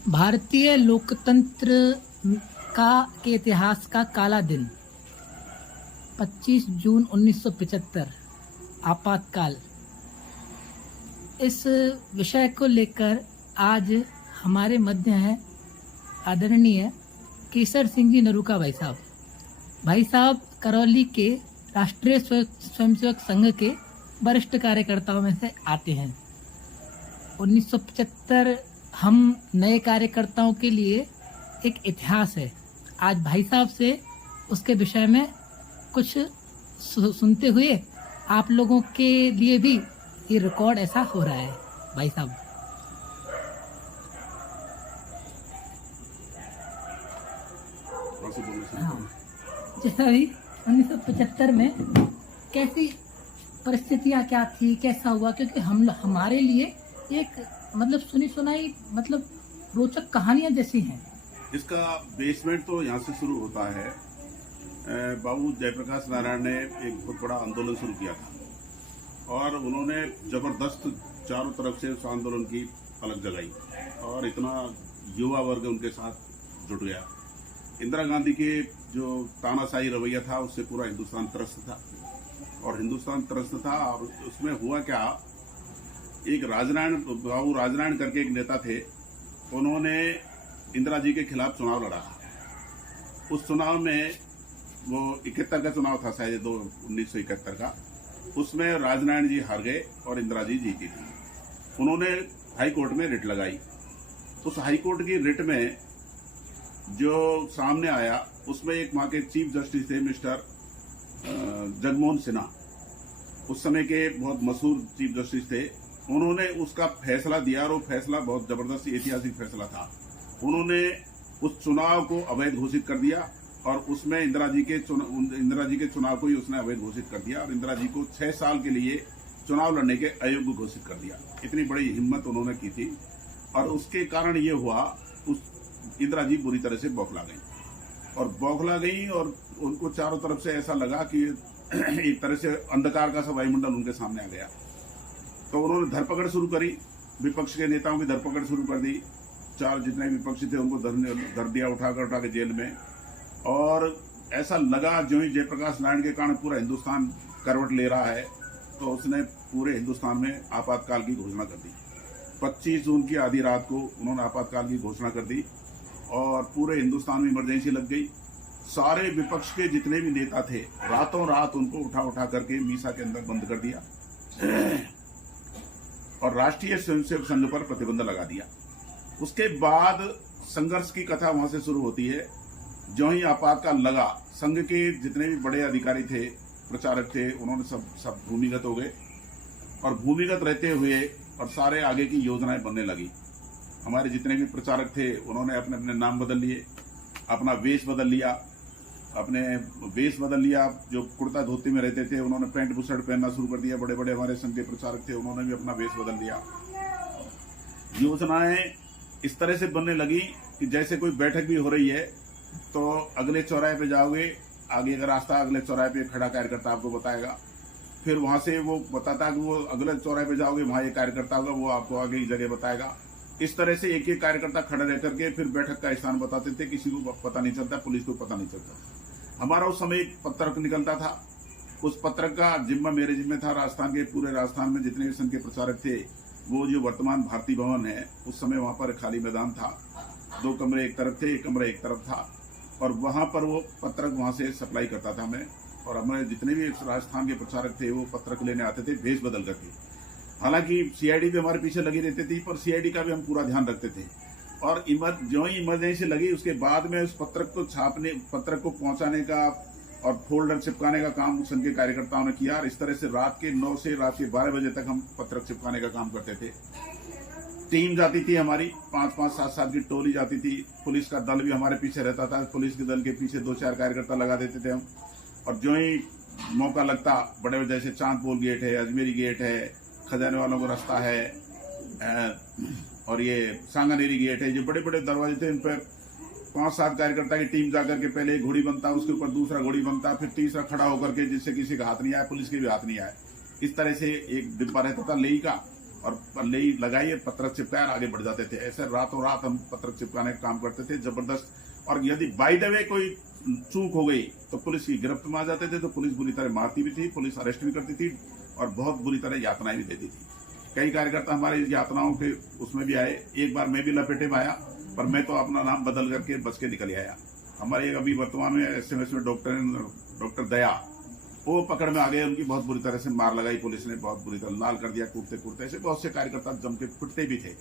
भारतीय लोकतंत्र का के इतिहास का काला दिन 25 जून 1975 आपातकाल। इस विषय को लेकर आज हमारे मध्य हैं आदरणीय केसर सिंह जी नरूका भाई साहब करौली के राष्ट्रीय स्वयंसेवक संघ के वरिष्ठ कार्यकर्ताओं में से आते हैं। 1975 हम नए कार्यकर्ताओं के लिए एक इतिहास है। आज भाई साहब से उसके विषय में कुछ सुनते हुए आप लोगों के लिए भी ये रिकॉर्ड ऐसा हो रहा है। भाई साहब, हाँ, जैसा भी 1975 में कैसी परिस्थितियां क्या थी, कैसा हुआ, क्योंकि हमारे लिए एक सुनी सुनाई रोचक कहानियां जैसी हैं। इसका बेसमेंट तो यहाँ से शुरू होता है। बाबू जयप्रकाश नारायण ने एक बहुत बड़ा आंदोलन शुरू किया था और उन्होंने जबरदस्त चारों तरफ से उस आंदोलन की पलक जगाई और इतना युवा वर्ग उनके साथ जुट गया। इंदिरा गांधी के जो तानाशाही रवैया था उससे पूरा हिंदुस्तान त्रस्त था और उसमें हुआ क्या, एक बाबू राजनारायण करके एक नेता थे, उन्होंने इंदिरा जी के खिलाफ चुनाव लड़ा। उस चुनाव में वो 71 का चुनाव था शायद 1971 का, उसमें राजनारायण जी हार गए और इंदिरा जी जीती थी। उन्होंने हाई कोर्ट में रिट लगाई। उस हाई कोर्ट की रिट में जो सामने आया उसमें एक वहां के चीफ जस्टिस थे मिस्टर जगमोहन सिन्हा, उस समय के बहुत मशहूर चीफ जस्टिस थे। उन्होंने उसका फैसला दिया और वो फैसला बहुत जबरदस्त ऐतिहासिक फैसला था। उन्होंने उस चुनाव को अवैध घोषित कर दिया और उसमें इंदिरा जी के चुनाव को ही उसने अवैध घोषित कर दिया और इंदिरा जी को 6 साल के लिए चुनाव लड़ने के अयोग्य घोषित कर दिया। इतनी बड़ी हिम्मत उन्होंने की थी और उसके कारण ये हुआ, उस इंदिरा जी बुरी तरह से बौखला गई और उनको चारों तरफ से ऐसा लगा कि एक तरह से अंधकार का सा वायुमंडल उनके सामने आ गया। तो उन्होंने धरपकड़ शुरू करी, विपक्ष के नेताओं की धरपकड़ शुरू कर दी। 4 जितने विपक्षी थे उनको धर दिया उठा के जेल में। और ऐसा लगा जो ही जयप्रकाश नारायण के कारण पूरा हिंदुस्तान करवट ले रहा है, तो उसने पूरे हिंदुस्तान में आपातकाल की घोषणा कर दी। 25 जून की आधी रात को उन्होंने आपातकाल की घोषणा कर दी और पूरे हिंदुस्तान में इमरजेंसी लग गई। सारे विपक्ष के जितने भी नेता थे रातों रात उनको उठा करके मीसा के अंदर बंद कर दिया और राष्ट्रीय स्वयंसेवक संघ पर प्रतिबंध लगा दिया। उसके बाद संघर्ष की कथा वहां से शुरू होती है। जो ही आपातकाल लगा, संघ के जितने भी बड़े अधिकारी थे, प्रचारक थे, उन्होंने सब भूमिगत हो गए और भूमिगत रहते हुए और सारे आगे की योजनाएं बनने लगी। हमारे जितने भी प्रचारक थे उन्होंने अपने अपने नाम बदल लिए, अपना वेश बदल लिया। जो कुर्ता धोती में रहते थे उन्होंने पैंट बुशर्ट पहनना शुरू कर दिया। बड़े बड़े हमारे संघ के प्रचारक थे, उन्होंने भी अपना वेश बदल लिया। योजनाएं इस तरह से बनने लगी कि जैसे कोई बैठक भी हो रही है तो अगले चौराहे पे जाओगे, आगे का रास्ता अगले चौराहे पे खड़ा कार्यकर्ता आपको बताएगा। फिर वहां से वो बताता कि वो अगले चौराहे पे जाओगे, वहां एक कार्यकर्ता होगा, वो आपको आगे की जगह बताएगा। इस तरह से एक एक कार्यकर्ता खड़ा रह करके फिर बैठक का स्थान बताते थे। किसी को पता नहीं चलता, पुलिस को पता नहीं चलता। हमारा उस समय एक पत्रक निकलता था, उस पत्रक का जिम्मा मेरे जिम्मे था। पूरे राजस्थान में जितने भी संघ के प्रचारक थे, वो जो वर्तमान भारतीय भवन है, उस समय वहां पर खाली मैदान था। 2 कमरे एक तरफ थे, 1 कमरा एक तरफ था और वहां पर वो पत्रक वहां से सप्लाई करता था मैं। और हमारे जितने भी राजस्थान के प्रचारक थे वो पत्रक लेने आते थे भेष बदल करके। हालांकि सीआईडी भी हमारे पीछे लगी रहती थी, पर सीआईडी का भी हम पूरा ध्यान रखते थे। और जो ही इमरजेंसी लगी उसके बाद में उस पत्रक को पहुंचाने का और फोल्डर चिपकाने का काम संघ के कार्यकर्ताओं ने किया। और इस तरह से रात के 9 से रात के 12 बजे तक हम पत्रक चिपकाने का काम करते थे। टीम जाती थी हमारी, 5-5, 7-7 की टोली जाती थी। पुलिस का दल भी हमारे पीछे रहता था। पुलिस के दल के पीछे 2-4 कार्यकर्ता लगा देते थे हम। और जो ही मौका लगता, बड़े जैसे चांदपोल गेट है, अजमेरी गेट है, खजाने वालों को रास्ता है और ये सांगानेरी गेट है, जो बड़े बड़े दरवाजे थे, इन पर 5-7 कार्यकर्ता की टीम जाकर के पहले एक घोड़ी बनता, उसके ऊपर दूसरा घोड़ी बनता, फिर तीसरा खड़ा होकर के, जिससे किसी का हाथ नहीं आया, पुलिस के भी हाथ नहीं आए। इस तरह से एक डिब्बा रहता था लेई का, और पल्ले लगाइए, पत्रक चिपकाए आगे बढ़ जाते थे। ऐसे रातों रात हम पत्रक चिपकाने का काम करते थे, जबरदस्त। और यदि बाय द वे कोई चूक हो गई तो पुलिस की गिरफ्त में आ जाते थे, तो पुलिस बुरी तरह मारती भी थी, पुलिस अरेस्ट भी करती थी और बहुत बुरी तरह यातनाएं भी देती थी। कई कार्यकर्ता हमारे यातनाओं के उसमें भी आए। एक बार मैं भी लपेटे में आया, पर मैं तो अपना नाम बदल करके बच के निकल आया। हमारे अभी वर्तमान में SMS में डॉक्टर दया, वो पकड़ में आ गए, उनकी बहुत बुरी तरह से मार लगाई पुलिस ने, बहुत बुरी तरह लाल कर दिया कूदते कूदते। ऐसे बहुत से कार्यकर्ता जम के पिटते भी थे,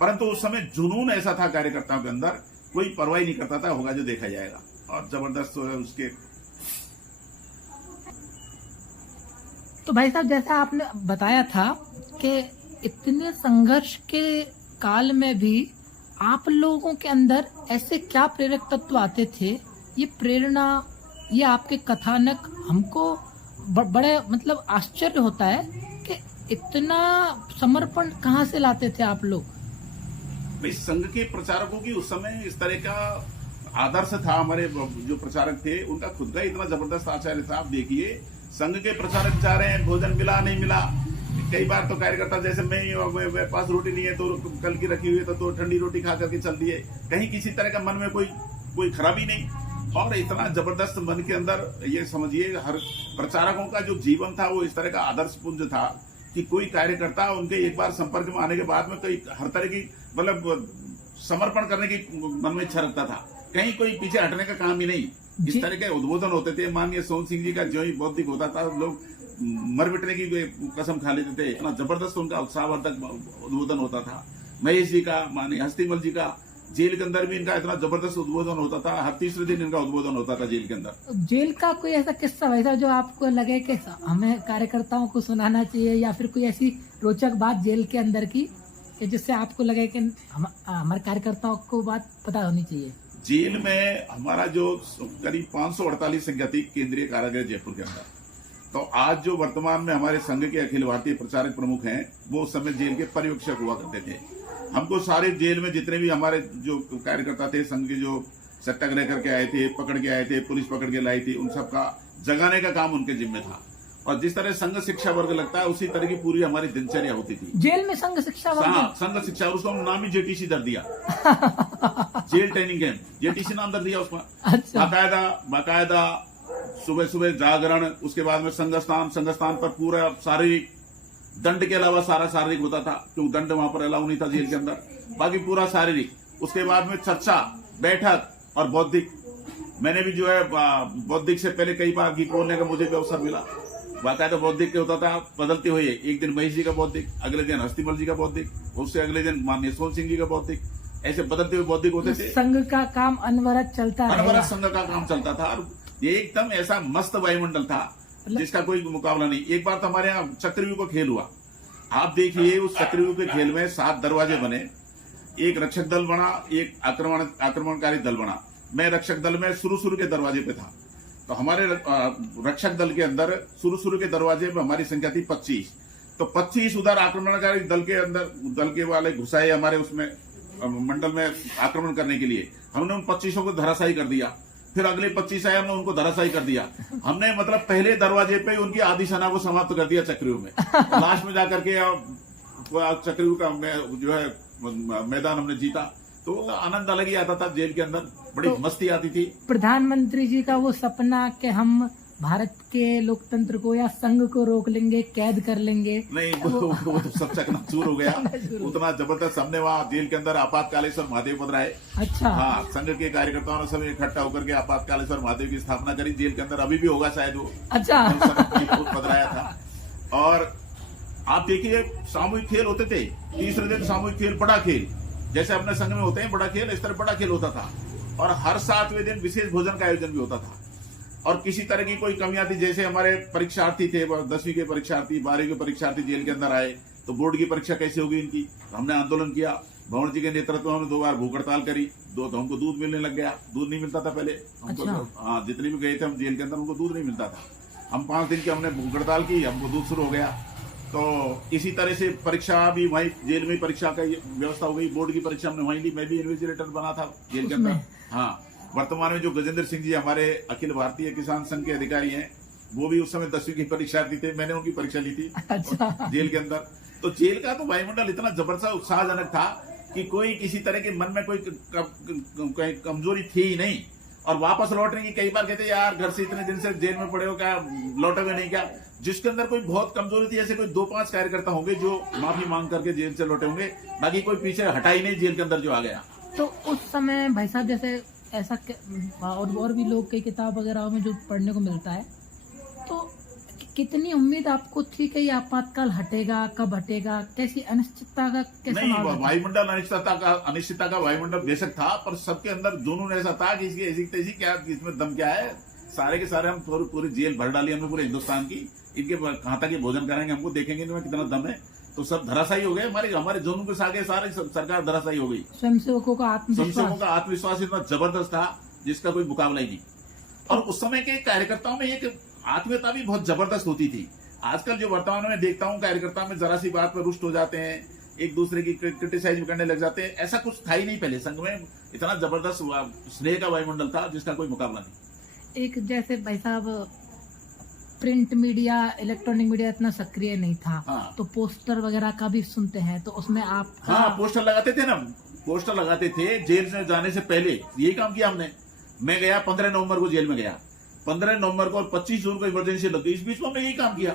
परंतु उस समय जुनून ऐसा था कार्यकर्ताओं के अंदर, कोई परवाही नहीं करता था, होगा जो देखा जाएगा। और जबरदस्त उसके। तो भाई साहब, जैसा आपने बताया था कि इतने संघर्ष के काल में भी आप लोगों के अंदर ऐसे क्या प्रेरक तत्व आते थे, ये प्रेरणा, ये आपके कथानक हमको बड़े मतलब आश्चर्य होता है कि इतना समर्पण कहाँ से लाते थे आप लोग? भाई, संघ के प्रचारकों की उस समय इस तरह का आदर्श था। हमारे जो प्रचारक थे उनका खुद का इतना जबरदस्त आचार्य था। आप देखिए, संघ के प्रचारक जा रहे हैं, भोजन मिला नहीं मिला। कई बार तो कार्यकर्ता, जैसे मेरे पास रोटी नहीं है तो कल की रखी हुई है तो ठंडी रोटी खा करके चल दिए, कहीं किसी तरह का मन में कोई खराबी नहीं। और इतना जबरदस्त मन के अंदर, ये समझिए, हर प्रचारकों का जो जीवन था वो इस तरह का आदर्श पुंज था कि कोई कार्यकर्ता उनके एक बार संपर्क में आने के बाद में कोई हर तरह की मतलब समर्पण करने की मन में इच्छा रखता था, कहीं कोई पीछे हटने का काम ही नहीं। इस तरह के उद्बोधन होते थे। माननीय सोहन सिंह जी का जो ही बौद्धिक होता था, लोग मर मिटने की कसम खा लेते थे, इतना जबरदस्त उनका उत्साहवर्धक उद्बोधन होता था। महेश जी का, माननीय हस्तीमल जी का, जेल के अंदर भी इनका इतना जबरदस्त उद्बोधन होता था। हर तीसरे दिन इनका उद्बोधन होता था जेल के अंदर। जेल का कोई ऐसा किस्सा वैसा जो आपको लगे कि हमें कार्यकर्ताओं को सुनाना चाहिए, या फिर कोई ऐसी रोचक बात जेल के अंदर की कि जिससे आपको लगे कि हमारे कार्यकर्ताओं को बात पता होनी चाहिए? जेल में हमारा जो करीब 548 संख्या थी केंद्रीय कारागृह जयपुर के अंदर, तो आज जो वर्तमान में हमारे संघ के अखिल भारतीय प्रचारक प्रमुख हैं, वो उस समय जेल के पर्यवेक्षक हुआ करते थे। हमको सारे जेल में जितने भी हमारे जो कार्यकर्ता थे, संघ के जो सत्याग्रह करके आए थे, पकड़ के आए थे, पुलिस पकड़ के लाई थी, उन सबका जगाने का काम उनके जिम्मे था। और जिस तरह संघ शिक्षा वर्ग लगता है, उसी तरह की पूरी हमारी दिनचर्या होती थी जेल में। संघ शिक्षा वर्ग? हाँ, संघ शिक्षा, उसको हम नाम ही JTC दर दिया। जेल ट्रेनिंग कैंप, JTC नाम दर दिया उसका। अच्छा। बाकायदा सुबह सुबह जागरण, उसके बाद में संघस्थान पर पूरा शारीरिक, दंड के अलावा सारा शारीरिक होता था, क्योंकि दंड वहां पर अलाउ नहीं था जेल के अंदर, बाकी पूरा शारीरिक। उसके बाद में चर्चा, बैठक और बौद्धिक। मैंने भी जो है बौद्धिक से पहले कई बार गीत बोलने का मुझे भी अवसर मिला। बाकायदा बौद्धिक के होता था, बदलते हुए, एक दिन महेश जी का बौद्धिक, अगले दिन हस्तीमल जी का बौद्धिक, उससे अगले दिन माननीय सोहन सिंह जी का बौद्धिक, ऐसे बदलते हुए बौद्धिक होते थे। संघ का काम अनवरत चलता है, अनवरत संघ का काम चलता था। और ये एकदम ऐसा मस्त वायुमंडल था जिसका कोई मुकाबला नहीं। एक बार तो हमारे यहाँ चक्रव्यूह का खेल हुआ। आप देखिए, उस चक्रव्यूह के खेल में 7 दरवाजे बने, एक रक्षक दल बना, एक आक्रमणकारी दल बना। मैं रक्षक दल में शुरू के दरवाजे पे था। तो हमारे रक्षक दल के अंदर शुरू के दरवाजे में हमारी संख्या थी 25। तो 25 उधर आक्रमणकारी दल के अंदर, दल के वाले घुसाए हमारे उसमें मंडल में आक्रमण करने के लिए। हमने उन 25 को धराशायी कर दिया। फिर अगले 25 आए, हमने उनको धराशायी कर दिया। हमने मतलब पहले दरवाजे पे उनकी आधी सेना को समाप्त कर दिया चक्रव्यूह में। लास्ट में जाकर के चक्रव्यूह का जो है मैदान हमने जीता। तो आनंद अलग ही आता था जेल के अंदर, बड़ी मस्ती आती थी। प्रधानमंत्री जी का वो सपना कि हम भारत के लोकतंत्र को या संघ को रोक लेंगे, कैद कर लेंगे, नहीं, वो तो सब चकनाचूर हो गया। उतना जबरदस्त हमने वहाँ जेल के अंदर आपातकालेश्वर महादेव पधराए। अच्छा। हाँ, संघ के कार्यकर्ताओं ने सब इकट्ठा होकर के आपातकालेश्वर महादेव की स्थापना करी जेल के अंदर। अभी भी होगा शायद वो। अच्छा। पधराया था। और आप देखिए, सामूहिक खेल होते थे। तीसरे दिन सामूहिक खेल, बड़ा खेल, जैसे अपने संघ में होते हैं बड़ा खेल, इस तरह बड़ा खेल होता था। और हर 7वें दिन विशेष भोजन का आयोजन भी होता था। और किसी तरह की कोई कमियां थी, जैसे हमारे परीक्षार्थी थे, 10वीं के परीक्षार्थी, 12वीं के परीक्षार्थी जेल के अंदर आए, तो बोर्ड की परीक्षा कैसे होगी इनकी। तो हमने आंदोलन किया। भवन जी के नेतृत्व में हमने 2 बार भूख हड़ताल करी। तो हमको दूध मिलने लग गया। दूध नहीं मिलता था पहले हमको। अच्छा। हाँ, जितने भी गए थे हम जेल के अंदर, उनको दूध नहीं मिलता था। हम 5 दिन की हमने भूख हड़ताल की, हमको दूध शुरू हो गया। तो इसी तरह से परीक्षा भी वहीं जेल में परीक्षा का व्यवस्था हो गई। बोर्ड की परीक्षा हमने वहीं ली। मैं भी इन्विजिलेटर बना था जेल के अंदर। हाँ, वर्तमान में जो गजेंद्र सिंह जी हमारे अखिल भारतीय किसान संघ के अधिकारी हैं, वो भी उस समय 10वीं की परीक्षार्थी थे। मैंने उनकी परीक्षा ली थी। अच्छा। जेल के अंदर। तो जेल का तो वायुमंडल इतना जबरदस्त उत्साहजनक था कि कोई किसी तरह के मन में कोई कमजोरी थी ही नहीं। और वापस लौटने की कई बार कहते यार घर से इतने दिन से जेल में पड़े हो, क्या लौटोगे नहीं क्या? जिसके अंदर कोई बहुत कमजोरी थी, ऐसे कोई 2-5 कार्यकर्ता होंगे जो माफी मांग करके जेल से लौटे होंगे, बाकी कोई पीछे हटा ही नहीं जेल के अंदर जो आ गया। तो उस समय भाई साहब जैसे ऐसा और भी लोग कई किताब वगैरह में जो पढ़ने को मिलता है, तो कितनी उम्मीद आपको थी कि ये आपातकाल हटेगा, कब हटेगा, कैसी अनिश्चितता का कैसा नहीं, माहौल था? वायुमंडल अनिश्चितता का वायुमंडल बेशक था, पर सबके अंदर जुनून ऐसा था कि इसकी ऐसी तैसी क्या, इसमें दम क्या है, सारे के सारे हम पूरी जेल भर डाली हमने पूरे हिंदुस्तान की, इनके कहाँ तक ये भोजन कराएंगे, हमको देखेंगे इनमें कितना दम है। तो सब धराशायी हो गए, हमारे जुनून के आगे सारी सरकार धराशायी हो गई। स्वयंसेवकों का आत्मविश्वास इतना जबरदस्त था जिसका कोई मुकाबला ही नहीं। और उस समय के कार्यकर्ताओं में एक आत्मीयता भी बहुत जबरदस्त होती थी। आजकल जो वर्तमान में देखता हूँ, कार्यकर्ता में जरा सी बात पर रुष्ट हो जाते हैं, एक दूसरे की क्रिटिसाइज करने लग जाते हैं, ऐसा कुछ था ही नहीं पहले। संघ में इतना जबरदस्त स्नेह का वायुमंडल था जिसका कोई मुकाबला नहीं। एक जैसे भाई साहब प्रिंट मीडिया, इलेक्ट्रॉनिक मीडिया इतना सक्रिय नहीं था। हाँ। तो पोस्टर वगैरह का भी सुनते हैं, तो उसमें आप हाँ, पोस्टर लगाते थे ना, पोस्टर लगाते थे जेल में जाने से पहले। यही काम किया हमने। मैं गया 15 नवंबर को जेल में गया, 15 नवंबर को, और 25 जून को इमरजेंसी लग गई। इस बीच में हमने यही काम किया।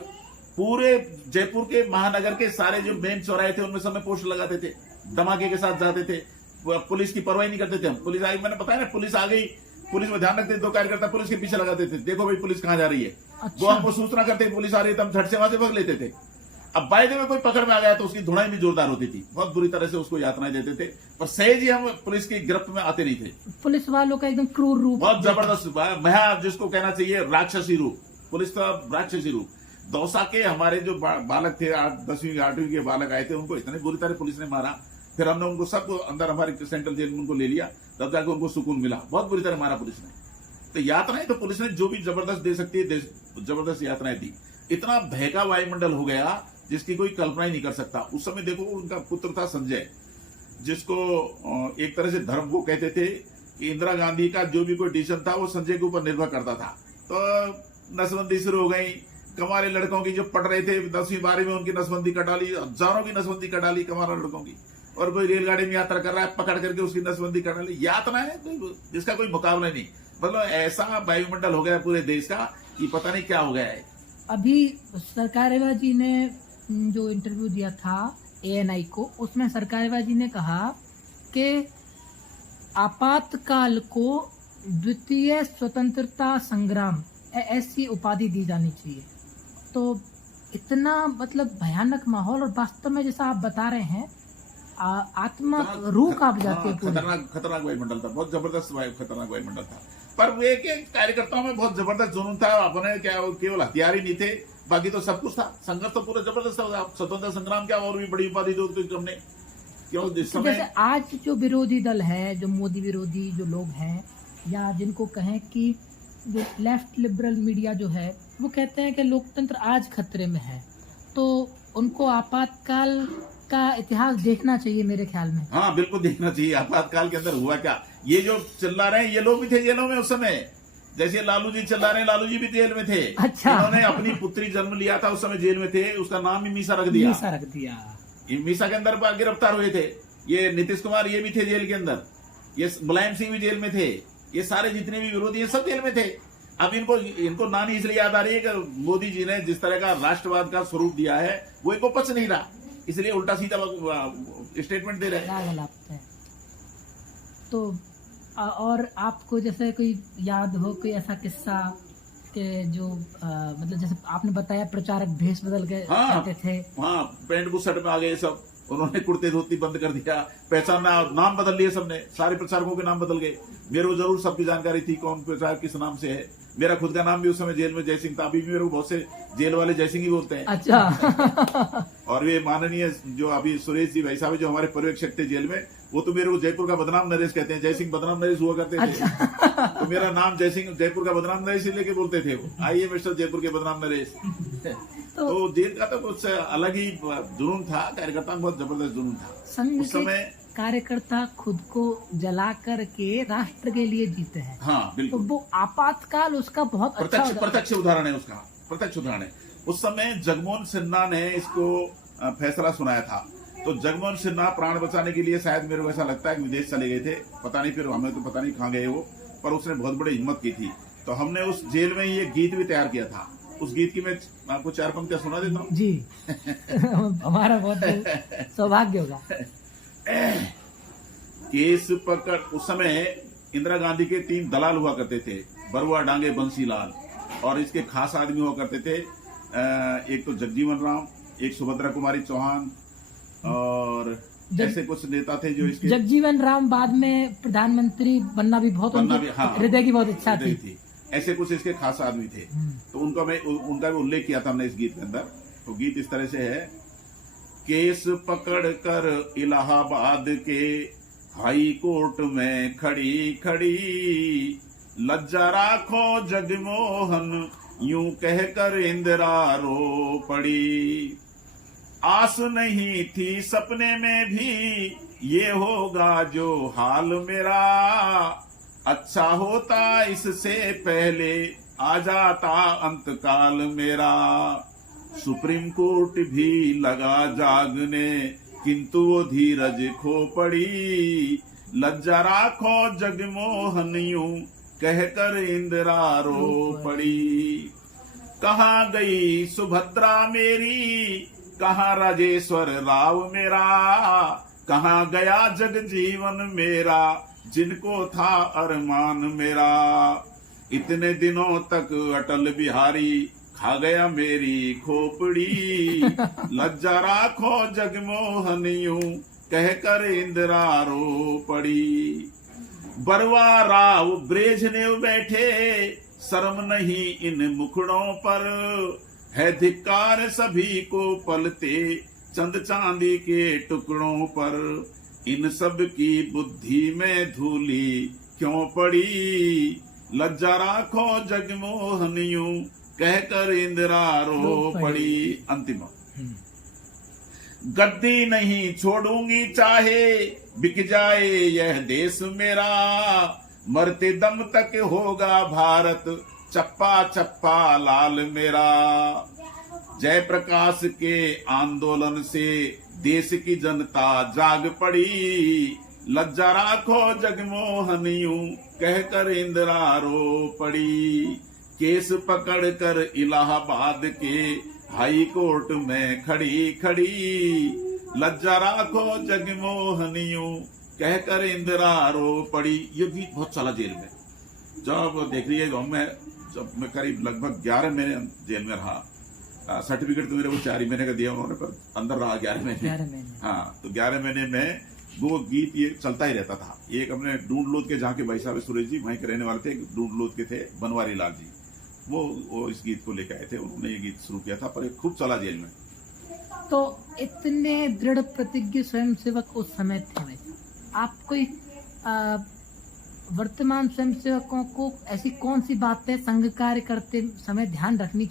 पूरे जयपुर के महानगर के सारे जो मेन चौराहे थे उनमें सब में पोस्टर लगाते थे, धमाके के साथ जाते थे, पुलिस की परवाही नहीं करते थे हम। पुलिस आई, मैंने बताया ना, पुलिस आ गई, पुलिस में ध्यान रखते, 2 कार्यकर्ता पुलिस के पीछे लगाते थे, देखो भाई पुलिस कहाँ जा रही है। अच्छा। वो हमको सूचना करते पुलिस आ रही है, तो हम झट से वहां से भाग लेते थे। अब बायदे में कोई पकड़ में आ गया तो उसकी धुनाई भी जोरदार होती थी, बहुत बुरी तरह से उसको यातनाएं देते थे, पर सहज ही हम पुलिस की गिरफ्त में आते नहीं थे। पुलिस वालों का एकदम क्रूर रूप, बहुत जबरदस्त, महा जिसको कहना चाहिए राक्षसी रूप, पुलिस का राक्षसी रूप। दौसा के हमारे जो बालक थे, 10वीं 8वीं के बालक आए थे, उनको इतने बुरी तरह पुलिस ने मारा। फिर हमने उनको सबको अंदर हमारे सेंट्रल जेल में उनको ले लिया, तब जाकर उनको सुकून मिला। बहुत बुरी तरह मारा पुलिस ने। तो यातनाएं तो पुलिस ने जो भी जबरदस्त दे सकती है, जबरदस्त यातनाएं दी। इतना भय का वायुमंडल हो गया जिसकी कोई कल्पना ही नहीं कर सकता। उस समय देखो, उनका पुत्र था संजय, जिसको एक तरह से धर्म को कहते थे कि इंदिरा गांधी का जो भी कोई डिसीजन था वो संजय के ऊपर निर्भर करता था। तो नसबंदी शुरू हो गई, कमारे लड़कों की जो पढ़ रहे थे 10वीं 12वीं में, उनकी नसबंदी कर डाली, हजारों की नसबंदी कर डाली कमारा लड़कों की। और कोई रेलगाड़ी में यात्रा कर रहा है, पकड़ करके उसकी नसबंदी कर डाली। यातना है जिसका कोई मुकाबला नहीं। मतलब ऐसा वायुमंडल हो गया पूरे देश का कि पता नहीं क्या हो गया है। अभी सरकारेवा जी ने जो इंटरव्यू दिया था ANI को, उसमें सरकारेवा जी ने कहा कि आपातकाल को द्वितीय स्वतंत्रता संग्राम ऐसी उपाधि दी जानी चाहिए। तो इतना मतलब भयानक माहौल, और वास्तव में जैसा आप बता रहे हैं, आत्मा रूह कांप जाती है। खतरनाक वायुमंडल था, बहुत जबरदस्त खतरनाक वायुमंडल था। पर वे के कार्यकर्ताओं में बहुत जबरदस्त जुनून था। अपने क्या केवल हथियार ही नहीं थे, बाकी तो सब कुछ था। संघर्ष तो पूरा जबरदस्त था। स्वतंत्रता संग्राम क्या और भी बड़ी उपाधि दो हमने, क्यों जिस समय। जैसे आज जो विरोधी दल है, जो मोदी विरोधी जो लोग हैं, या जिनको कहें कि जो लेफ्ट लिबरल मीडिया जो है, वो कहते हैं कि लोकतंत्र आज खतरे में है। तो उनको आपातकाल का इतिहास देखना चाहिए मेरे ख्याल में। हाँ, बिल्कुल देखना चाहिए। आपातकाल के अंदर हुआ क्या, ये जो चिल्ला रहे हैं ये लोग भी थे जेलों में उस समय। जैसे लालू जी चिल्ला रहे हैं, लालू जी भी जेल में थे। अच्छा। उन्होंने अपनी पुत्री जन्म लिया था, उस समय जेल में थे, उसका नाम ही मीसा रख दिया। मीसा के अंदर गिरफ्तार हुए थे। ये नीतीश कुमार, ये भी थे जेल के अंदर। ये मुलायम सिंह भी जेल में थे। ये सारे जितने भी विरोधी हैं सब जेल में थे। अब इनको नानी इसलिए याद आ रही है कि मोदी जी ने जिस तरह का राष्ट्रवाद का स्वरूप दिया है वो इनको पच नहीं रहा, इसलिए उल्टा सीधा स्टेटमेंट दे रहे हैं। तो और आपको जैसे कोई याद हो कोई ऐसा किस्सा कि जो मतलब जैसे आपने बताया प्रचारक भेष बदल के रहते थे। हाँ, पैंट बुशर्ट में आ गए सब, उन्होंने कुर्ते धोती बंद कर दिया, पहचानना, नाम बदल लिए सबने, सारे प्रचारकों के नाम बदल गए। मेरे को जरूर सबकी जानकारी थी कौन प्रचारक किस नाम से है। मेरा खुद का नाम भी उस समय जेल में जयसिंह था। अभी भी मेरे को बहुत से जेल वाले जयसिंह ही बोलते हैं। अच्छा। और वे माननीय जो अभी सुरेश जी भाई साहब जो हमारे पर्यवेक्षक थे जेल में, वो तो मेरे को जयपुर का बदनाम नरेश कहते हैं। जयसिंह बदनाम नरेश हुआ करते थे। अच्छा। तो मेरा नाम जयसिंह, जयपुर का बदनाम नरेश लेके बोलते थे वो, आइए मिस्टर जयपुर के बदनाम नरेश। तो जेल का तो कुछ अलग ही जुनून था, कार्यकर्ता में बहुत जबरदस्त जुनून था उस समय। कार्यकर्ता खुद को जला करके राष्ट्र के लिए जीते हैं। हाँ, बिल्कुल। तो वो आपातकाल उसका बहुत प्रत्यक्ष उदाहरण है, उसका प्रत्यक्ष उदाहरण है। उस समय जगमोहन सिन्हा ने इसको फैसला सुनाया था। तो जगमोहन सिन्हा प्राण बचाने के लिए शायद मेरे को ऐसा लगता है कि विदेश चले गए थे, पता नहीं, फिर हमें तो पता नहीं कहाँ गए वो, पर उसने बहुत बड़ी हिम्मत की थी। तो हमने उस जेल में ये गीत भी तैयार किया था। उस गीत की मैं आपको 4 पंक्तियां सुना देता हूँ। जी हमारा बहुत सौभाग्य होगा। केस पकड़, उस समय इंदिरा गांधी के 3 दलाल हुआ करते थे, बरुआ, डांगे, बंसीलाल, और इसके खास आदमी हुआ करते थे, एक तो जगजीवन राम, एक सुभद्रा कुमारी चौहान, और ऐसे कुछ नेता थे जो इसके। जगजीवन राम बाद में प्रधानमंत्री बनना भी बहुत हृदय की बहुत इच्छा थी। ऐसे कुछ इसके खास आदमी थे, तो उनका भी उल्लेख किया था हमने इस गीत के अंदर। तो गीत इस तरह से है। केस पकड़ कर इलाहाबाद के हाई कोर्ट में खड़ी खड़ी, लज्जा राखो जगमोहन, यूं कहकर इंदिरा रो पड़ी। आस नहीं थी सपने में भी ये होगा जो हाल मेरा, अच्छा होता इससे पहले आ जाता अंतकाल मेरा। सुप्रीम कोर्ट भी लगा जागने, किंतु वो धीरज खो पड़ी, लज्जा राखो जगमोहन, यूं कहकर इंदिरा रो पड़ी। कहाँ गई सुभद्रा मेरी, कहाँ राजेश्वर राव मेरा, कहाँ गया जगजीवन मेरा, जिनको था अरमान मेरा। इतने दिनों तक अटल बिहारी खा गया मेरी खोपड़ी, लज्जा राखो जगमोहन, यूं कहकर इंदिरा रो पड़ी। बरुआ, राव, ब्रेजनेव बैठे, शर्म नहीं इन मुखड़ों पर, है धिक्कार सभी को पलते चंद चांदी के टुकड़ों पर। इन सब की बुद्धि में धूली क्यों पड़ी, लज्जा राखो जगमोहन, यूं कहकर इंदिरा रो पड़ी। अंतिम। गद्दी नहीं छोड़ूंगी चाहे बिक जाए यह देश मेरा, मरते दम तक होगा भारत चप्पा चप्पा लाल मेरा। जयप्रकाश के आंदोलन से देश की जनता जाग पड़ी, लज्जा राखो जगमोहन, यूं कहकर इंदिरा रो पड़ी। केस पकड़ कर इलाहाबाद के हाई कोर्ट में खड़ी खड़ी, लज्जा राखो जगमोहन, यूं कहकर इंदिरा रो पड़ी। ये गीत बहुत चला जेल में। जब देख रही है, जब मैं करीब लगभग 11 महीने जेल में रहा, सर्टिफिकेट तो मेरे को 4 ही महीने का दिया उन्होंने, पर अंदर रहा 11 महीने। हाँ, तो 11 महीने में वो गीत ये चलता ही रहता था। एक अपने ढूंढलोद के, जहाँ के भाई साहब सुरेश जी वहीं के रहने वाले थे, ढूंढलोद के थे बनवारी लाल जी, वो इस गीत को लेकर आए थे, उन्होंने ये गीत शुरू किया था, पर ये खूब चला जेल में। तो इतने दृढ़ प्रतिज्ञ स्वयंसेवक उस समय थे भाई, आप कोई वर्तमान स्वयंसेवकों को ऐसी कौन सी बातें संघ कार्य करते समय ध्यान रखनी